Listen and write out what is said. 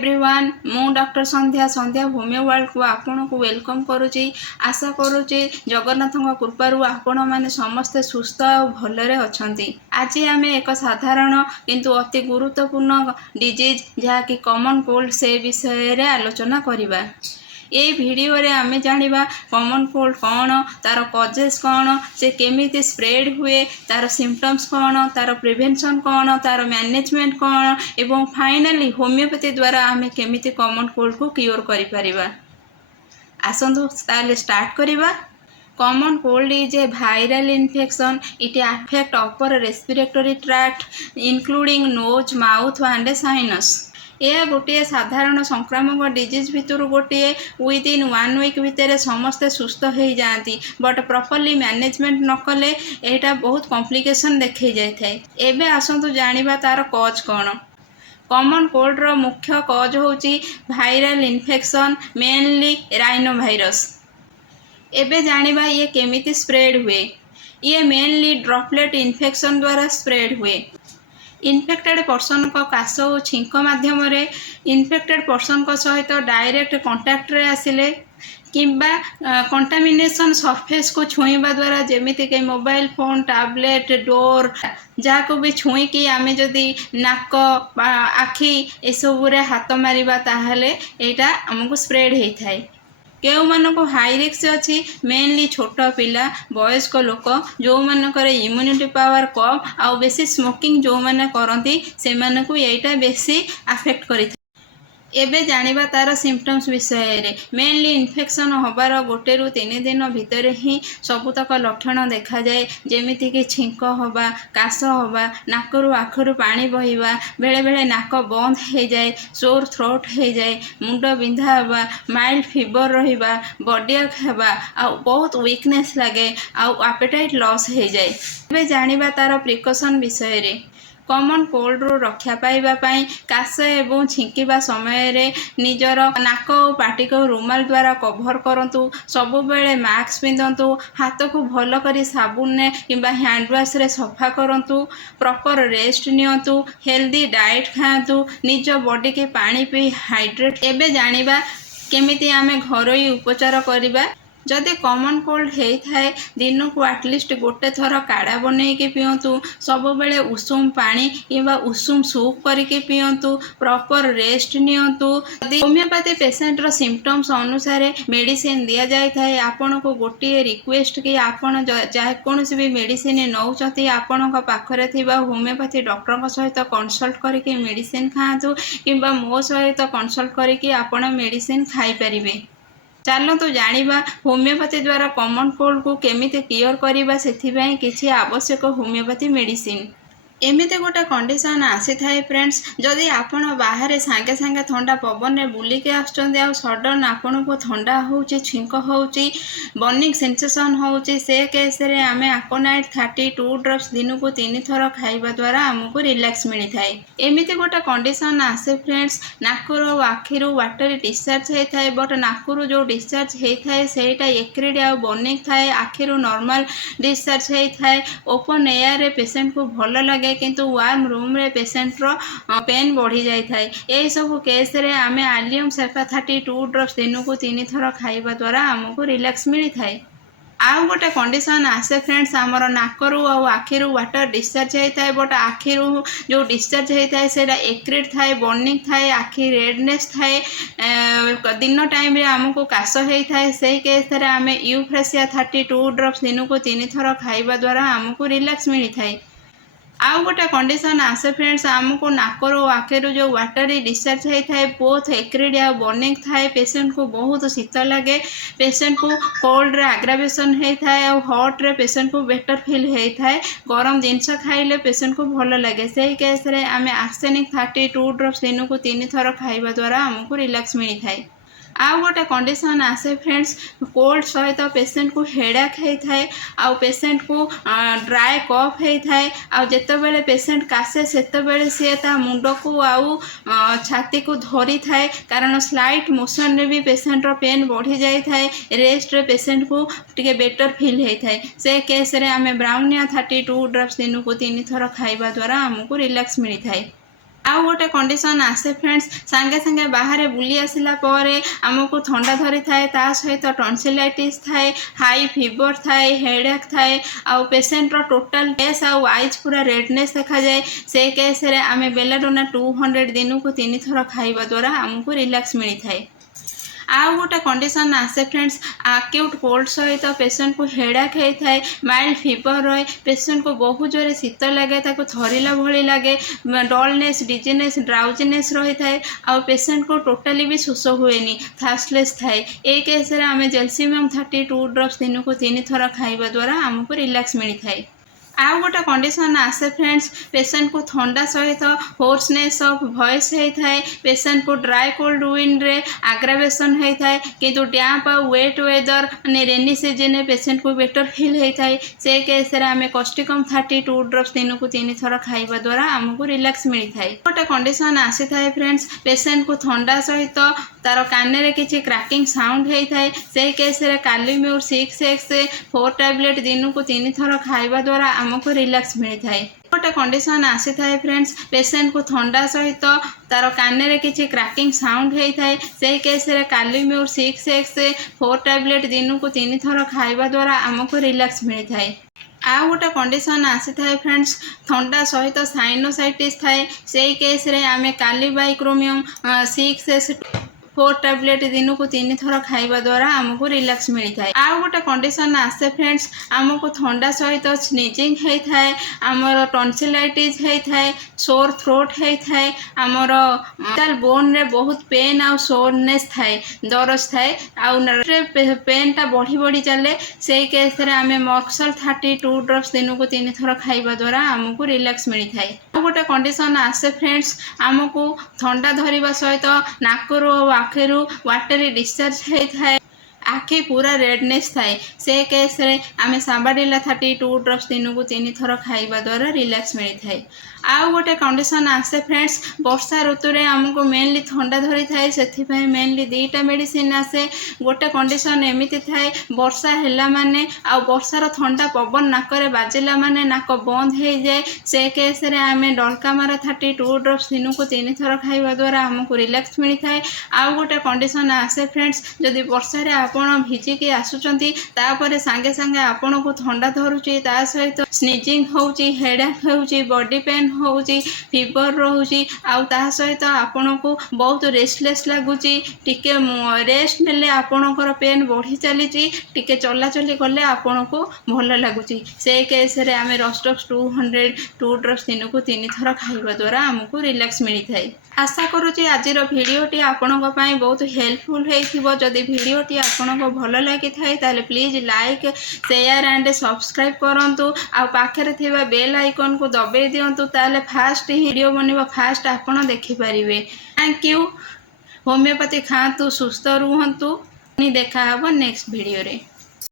Everyone मु doctor संध्या संध्या homeo world को आपन को वेलकम करुच्ची। आशा करुच्ची जगन्नाथ कृपारू आपण मैंने समस्ते सुस्थ और भलरे अछंती। आज आम एक साधारण किंतु अति गुरुत्वपूर्ण डिजीज जहाँकि कॉमन कोल्ड से विषय रे आलोचना करिबा। ये वीडियो रे आमे जानिबा कॉमन कोल्ड कौन, तार कजेस कौन, से केमिति स्प्रेड हुए, तार सिम्पटम्स कौन, तार प्रिवेंशन कौन, तार मैनेजमेंट कौन एवं फाइनली होमियोपैथी द्वारा आमे केमिति कॉमन कोल्ड को क्योर करि परिबा। आसंतु ताले स्टार्ट करिबा। Common cold is a viral infection. It affect upper respiratory tract including nose, mouth and sinus. यह गोटे साधारण संक्रामक डिजीज भितर गोटे विदिन 1 वीक भितर समस्ते सुस्थ हो जाती, बट प्रॉपर्ली मैनेजमेंट न कले यहाँ बहुत कॉम्प्लिकेशन देखे जाए। एबे आसतु जानिबा तार कज कौन। कॉमन कोल्ड रो मुख्य कज होची viral infection, mainly rhino virus. एबे जानिबा ये केमिति स्प्रेड हुए। ये मेनली ड्रॉपलेट इन्फेक्शन द्वारा स्प्रेड हुए। इन्फेक्टेड पर्सन को काश और छींक माध्यम इन्फेक्टेड पर्सन को सहित डायरेक्ट कांटेक्ट रे आसिले किंबा कंटामिनेशन सरफेस को छुईबा द्वारा जेमिति के मोबाइल फोन, टैबलेट, डोर जहाँ को भी छुई कि आमे जदि नाक आखि एसबुरे हाथ मारिबा ताहले एटा हमको स्प्रेड होता है। केउ मानको हाई रिस्क अच्छी, मेनली छोट पिला, वयस्क लोक जो मानकर इम्यूनिटी पावर कम आउ बेसी स्मोकिंग जो माने करती से मानकु एटा बेसी अफेक्ट करि। एबे जानिबा तार सिम्पटम्स विषय रे। मेनली इन्फेक्शन होबार गोटे रु 3 दिन भितर ही सबुतक लक्षण देखा जाए, जेमिति कि छींक होबा, काश होबा, नाकरू आखरू पानी बहिबा, बेले बेले नाक बंद हो जाए, सोर थ्रोट हो जाए, मुंड बिंधा होबा, माइल्ड फीवर रहिबा, बॉडी एक हेबा, आ बहुत वीकनेस लगे, आ एपेटाइट लॉस हो जाए। एबे जानिबा तार प्रिकॉशन विषय रे। कॉमन कोल्ड रू रक्षा पाइबा पाई काश एवं छिंकिबा समय रे निजर नाक और पाटी को रुमाल द्वारा कभर करंतु, सबु बेले मास्क पिंधंतु, हाथ को भल करी साबुन ने किंबा हैंड वॉश रे सफा करंतु, प्रॉपर रेस्ट नियंतु, हेल्दी डाइट खातु, निज बॉडी के पानी पी हाइड्रेट। एबे जानिबा केमिति आमे घरोई उपचार करिबा। जदि कॉमन कोल्ड होता है दिन को एटलिस्ट गोटे थर काढ़ा बनई के पियंतु, सब बेले उषुम पानी किंबा उषुम सूप करके पियंतु, प्रॉपर रेस्ट नियंतु। होमियोपैथी पेशेंट रो सिम्पटम्स अनुसार मेडिसिन दिया जाय थाए। आपन को गोटे रिक्वेस्ट कि आपन जेकोसी भी मेडिसिन नौचती आपन पाखरे थिबा होमियोपैथी डॉक्टर सहित कंसल्ट करके मेडिसिन खातु किंबा मो सहित कंसल्ट करके आपन मेडिसिन खाई परिबे। चलतु जानिबा होमियोपैथी द्वारा कॉमन कोल्ड को केमिति क्योर करिबा, सेथिबाई किछि आवश्यक होमियोपैथी मेडिसिन। एमिते गोटे कंडीशन आसी थाए फ्रेंड्स, जदि आपण बाहर सांगे सांगे ठंडा पवन रे बुलिके आछचंदी आ सडन आपण को ठंडा होउची, छिंक होउची, बर्निंग सेंसेशन होउची, से केस रे आमे अकोनाइट 32 ड्रॉप्स दिन को 3 थर खाइबा द्वारा हमको रिलैक्स मिली थाए। एमिते गोटे कंडीशन आसे फ्रेंड्स, नाकरो आखिरु वाटर डिस्चार्ज हे थाए, बट नाकरो जो डिस्चार्ज हे थाए सेटा एक्रिड आ बर्निंग थाए, आखिरु नॉर्मल डिस्चार्ज हे थाए। ओपन एयर रे पेशेंट को भल लगे किंतु वार्म रूम रे पेशेंट रो पेन बढ़ी जाई थाए। ए सब केस रे आमे आलियम सेफा 32 ड्रॉप्स दिन को 3 थर खाइबा द्वारा हमको रिलैक्स मिली थाए। आउ गोटे कंडीशन आसे फ्रेंड्स, आमर नाकरू और आखिरु वाटर डिस्चार्ज होता है, बट आखिरु जो डिस्चार्ज होता है सेटा एक्रिड थाए, बर्निंग थाए, आखि रेडनेस थाए, दिन टाइम रे हमको काश होता है। से केस रे आमे यूफ्रेसिया 32 ड्रॉप्स दिन को 3 थर खाइबा द्वारा हमको रिलैक्स मिली थाए। आउ गोटे कंडीशन आसे फ्रेंड्स, आमको नाकरो आखिरु जो वाटर डिस्चार्ज होता है बोथ एक्रिड आ बर्निंग थाए, पेशेंट को बहुत शीत लगे, पेशेंट को कोल्ड रे एग्रावेशन होता है और हॉट रे पेशेंट को बेटर फील होता है। गरम जिनस खाइले पेशेंट को भल लगे। से केस रे आमे आर्सेनिक 32 ड्रॉप्स दिन को 3 थर खाइबा द्वारा हमको रिलैक्स मिली थाए। आउ गोटे कंडीशन आसे फ्रेंड्स, कोल्ड सहित पेशेंट को हेडेक होता है, आउ पेशेंट को ड्राए कफ होता है, आउ जेतेबेले पेशेंट कासे सेतेबेले सी ता मुंड को आउ छाती को धरी थाए, कारण स्लाइट मोशन रे भी पेशेंट रो पेन बढ़ी जाई थाए। रेस्ट रे पेशेंट को टिके बेटर फील होता है। से केस रे आमे ब्राउनिया 32 ड्रॉप्स दिन को 3 थर खाइबा द्वारा हमको रिलैक्स मिली थाए। आउ गोटे कंडीशन आसे फ्रेंड्स सांगे सांगे बाहर बुली आसला आमको थंडा धरी थाए ता सहित टॉन्सिलाइटिस थाए हाई फीवर थाए हेडेक थाए आउ पेशेंट रो टोटल फेस आउ आईज पूरा रेडनेस देखा जाए से केस रे आमे बेलाडोना 200 दिन को 3 थर खाइबा द्वारा आमको रिलैक्स मिली थाए। आउ गोटे कंडीशन आसे फ्रेंड्स आक्यूट कोल्ड सहित पेशेंट को हेडाक होता है माइल्ड फीवर रहे पेशेंट को बहुत जोरे शीत लगे ताको थरिला भली लगे डलनेस डिजीनेस ड्राउजीनेस रही थाए आउ पेशेंट को टोटाली भी शोष हुएनी थर्स्टलेस थाए ए केस रे आमे जेल्सियम 32 ड्रॉप्स दिन को 3 थर खाइबा द्वारा आमको रिलैक्स मिली थाए। आउ गोटे कंडीशन आसे फ्रेंड्स पेशेंट को ठंडा सहित होर्सनेस ऑफ वॉइस होता है पेशेंट को ड्राई कोल्ड विंड रे आग्रावेशन होता है किंतु डैम्प और वेट वेदर माने रेनी सीजन पेशेंट को बेटर फील होता है से केस रे आमे कॉस्टिकम 32 ड्रॉप्स दिन को 3 थर खाइबा द्वारा आमको रिलैक्स मिली थाए। गोटे कंडीशन आसी थाए फ्रेंड्स पेशेंट को ठंडा सहित तार कान रे किछि क्रैकिंग साउंड होता है से केस रे कालीम्यूर 6x 4 टैबलेट दिन को 3 थर खाइबा द्वारा आमको रिलैक्स मिली थाए। गोटे कंडीशन आसी थाए फ्रेंड्स पेशेंट को ठंडा सहित तार कान रे किछि क्रैकिंग साउंड होता है से केस रे कालीम्यूर 6x 4 टैबलेट दिन को 3 थर खाइबा द्वारा आमको रिलैक्स मिली थाए। आउ गोटे कंडीशन आसी थाए फ्रेंड्स ठंडा सहित साइनोसाइटिस थाए से केस रे आमे कालीबाइक्रोमियम 6x 4 टैबलेट दिन को 3 थर खाइबा द्वारा आमको रिलैक्स मिली थाए। आउ गोटे कंडीशन आसे फ्रेंड्स आमको ठंडा सहित स्नीजिंग होता है आमर टॉन्सिलाइटिस होता है सोर थ्रोट होता है आमर बोन रे बहुत पेन आउ सोरनेस थाए दरज थाए आउ पेन टा बढ़ी बढ़ी चले से केस रे आमे मॉक्सल 32 ड्रॉप्स दिन को 3 थर खाइबा द्वारा आमको रिलैक्स मिली थाए। आउ गोटे कंडीशन आसे फ्रेंड्स आमको ठंडा धरिबा सहित नाकरो आखिरू वाटरी डिस्चार्ज होता है आखि पूरा रेडनेस थाए से केस रे आमे सांबाडिला 32 ड्रॉप्स दिन को 3 थर खाइबा द्वारा रिलैक्स मिली थाए। आउ गोटे कंडीशन आसे फ्रेंड्स वर्षा ऋतु रे आमको मेनली ठंडा धरी थाए से मेनली 2टा मेडिसिन आसे गोटे कंडीशन एमिति थाए वर्षा हैला माने आ वर्षार ठंडा पवन नाकरे बाजिला माने नाक बंद हो जाए से केस रे आमे डलकामार 32 ड्रॉप्स दिन को 3 थर खाइबा द्वारा आमको रिलैक्स मिली थाए। आउ गोटे कंडीशन आसे फ्रेंड्स जदि वर्षा रे आपण भिजिकी आसुचंती तापरे सांगे सांगे आपण को ठंडा धरुची ता सहित स्नीजिंग होउची हेडेक होउची बॉडी पेन होउची फीवर रोची आउ ता सहित आपण को बहुत रेस्टलेस लागुची टिके रेस्ट नेले आपणकर पेन बढ़ी चली टिके चलाचली कले आपण को भल लगुची से केस रे आमे रस्टॉक्स 202 ड्रॉप्स दिन को 3 थर खाइबा द्वारा आमको रिलैक्स मिली थाए। आशा करूची आजिर भिडियोटी आपणक पई बहुत हेल्पफुल होइथिबो जदि भिडियोटी आपणक भल लागि थाए ताले please like share and subscribe करंतु आ पाखरे थिबा बेल आइकन को दबाई दियंतु ताले फास्ट वीडियो बनिबो फास्ट आपण देखि परिबे। Thank you. होमियोपैथी खातु सुस्थ रुहंतु देखा हबो नेक्स्ट वीडियो रे।